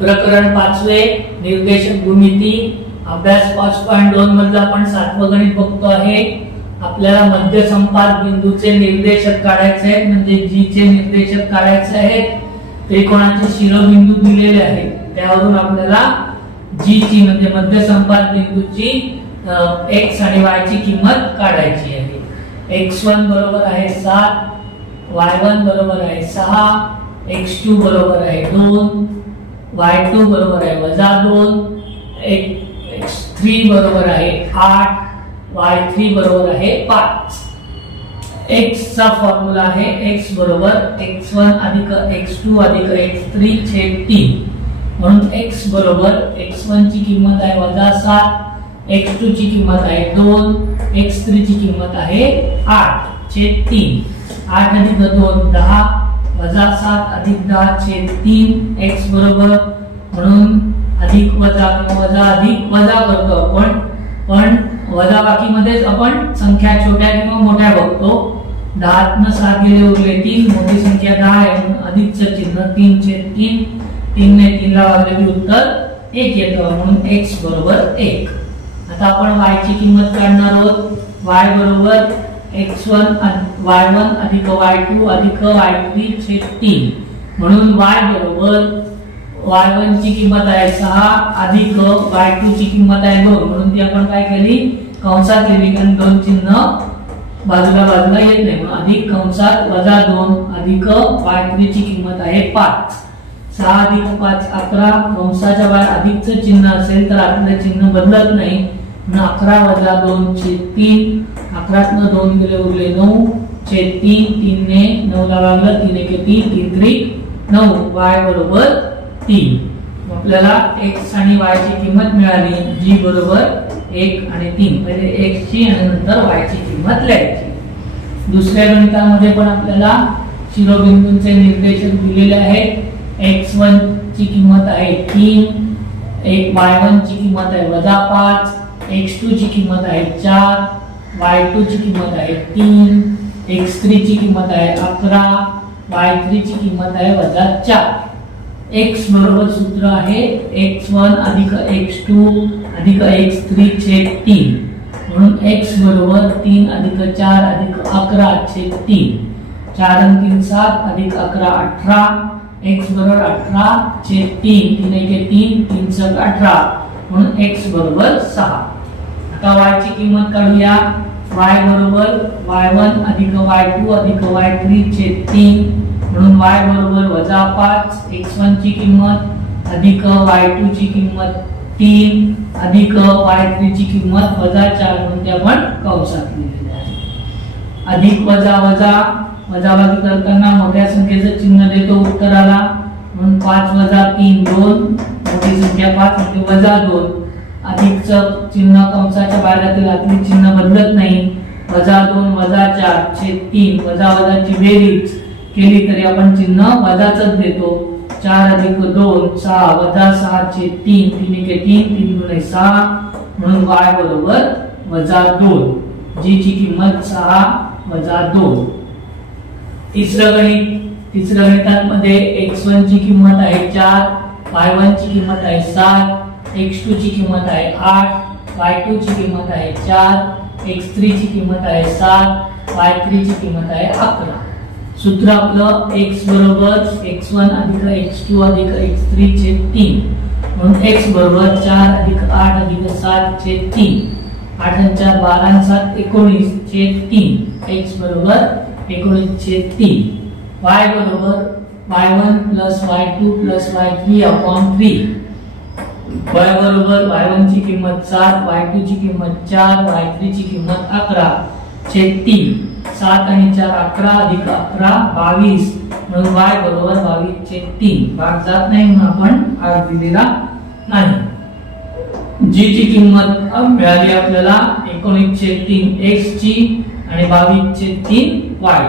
प्रकरण 5वे निर्देशक भूमिती अभ्यास 5.2 मधला आपण 7वं गणित बघतो आहे। आपल्याला मध्य संपात बिंदूचे निर्देशक काढायचे आहेत, म्हणजे जी चे निर्देशक काढायचे आहेत। त्रिकोणाचे शिरोबिंदू दिलेले आहेत, त्यावरून आपल्याला जी ची म्हणजे मध्य संपात बिंदूची x आणि y ची किंमत काढायची आहे। x1 बरोबर आहे 7, y1 बरोबर आहे 6, x2 बरोबर आहे 2, y2 बरोबर आहे -2, x3 बरोबर आहे 8, y3 बरोबर आहे 5। x चा फॉर्म्युला आहे x बरोबर x1 अधिक x2 अधिक x3 छेद 3। म्हणून x बरोबर x1 ची किंमत आहे -7, x2 ची किंमत आहे 2, x3 ची किंमत आहे 8 छेद 3। 8 अधिक 2 10, -7 अधिक 10 छेद 3। x बरोबर म्हणून अधिक वजा किंवा वजा अधिक वजा करतो आपण, पण वजाबाकी मध्येच आपण संख्या छोट्या किंवा मोठ्या बघतो। 10 न 7 गेले उरले 3, मोठी संख्या 10 आहे म्हणून अधिकचं चिन्ह 3 छेद 3। 3 ने 3 ला भागले की उत्तर 1 येतं, म्हणून x बरोबर 1। आता आपण y ची किंमत काढणार आहोत। y बरोबर x1 y1 अधिक y2 अधिक y3 छेद 3। म्हणून y बरोबर y1 ची किंमत आहे 6 अधिक y2 ची किंमत आहे 2, म्हणून ती आपण काय केली कंसात लिहिली, कारण दोन चिन्ह बाजूला येत नाही, म्हणून अधिक कंसात -2 अधिक y3 ची किंमत आहे 5। 6 अधिक 5 11, कंसाच्या बाहेर अधिकचं चिन्ह असेल तर आपले चिन्ह बदलत नाही, म्हणून 11 - 2 छेद 3। 11 न 2 गेले उरले 9 छेद 3। 3 ने 9 ला भागलं, 3 1 3, 3 3 9, y बरोबर 3। आपल्याला x आणि y ची किंमत मिळाली, जी बरोबर 1 आणि 3। पहिले x ची आणि नंतर y ची किंमत लिहायची। दुसऱ्या गणितामध्ये पण आपल्याला शिरोबिंदूंचे निर्देशक दिलेले आहेत। x1 ची किंमत आहे 3, y1 ची किंमत आहे -5, x2 ची किंमत आहे 4, y2 ची किंमत आहे 3, x3 ची किंमत आहे 11, y3 ची किंमत आहे -4। x बरोबर सूत्र आहे x1 अधिक x2 अधिक x3 छेद 3। म्हणून x बरोबर 3 अधिक 4 अधिक 11 छेद 3। 4 आणि 3 7 अधिक 11 18, x बरोबर 18 छेद 3। 3 1 3, 3 7 18, म्हणून x बरोबर 6। आता y ची किंमत काढूया। y बरोबर y1 अधिक y2 अधिक y3 छेद 3। म्हणून y बरोबर -5, x1 ची किंमत अधिक y2 ची किंमत 3 अधिक y3 ची किंमत -4, म्हणून ते आपण कंसात लिहिलेले आहे। अधिक वजा वजा वजाबाकी करताना मोठ्या संख्येचं चिन्ह देतो उत्तराला, म्हणून 5 - 3 2, मोठी संख्या 5 म्हणजे -2। अधिकचं चिन्ह कंसाच्या बाहेर आतली चिन्ह बदलत नाही, -2 -4 छेद 3। वजाची बेरीज केली तरी आपण चिन्ह वजाचंच देतो। 4 अधिक 2 6 -6 छेद 3। 3 1 3, 3 2 6, म्हणून y बरोबर -2, जी ची किंमत 6 -2। तिसरं गणितामध्ये x1 ची किंमत आहे 4, y1 ची किंमत आहे 7, x2 ची किंमत आहे 8, y2 ची किंमत आहे 4, x3 ची किंमत आहे 7, y3 ची किंमत आहे 11। सूत्र आपलं x बरोबर x1 अधिक x2 अधिक x3 छेद 3। म्हणून x बरोबर 4 अधिक 8 अधिक 7 छेद 3। 8 आणि 4 12 आणि 7 19 छेद 3। x बरोबर 19 छेद 3। y बरोबर y1 plus y2 plus y3 upon 3। y बरोबर y1 ची किंमत 7, y2 ची किंमत 4, y3 ची किंमत 11 छेद 3। 7 आणि 4 11 अधिक 11 22, म्हणून y बरोबर 22 छेद 3। भाग जात नाही म्हणून आपण भाग दिलेला नाही। जी ची किंमत मिळाली आपल्याला 19 छेद 3 x ची आणि 22 छेद 3 y।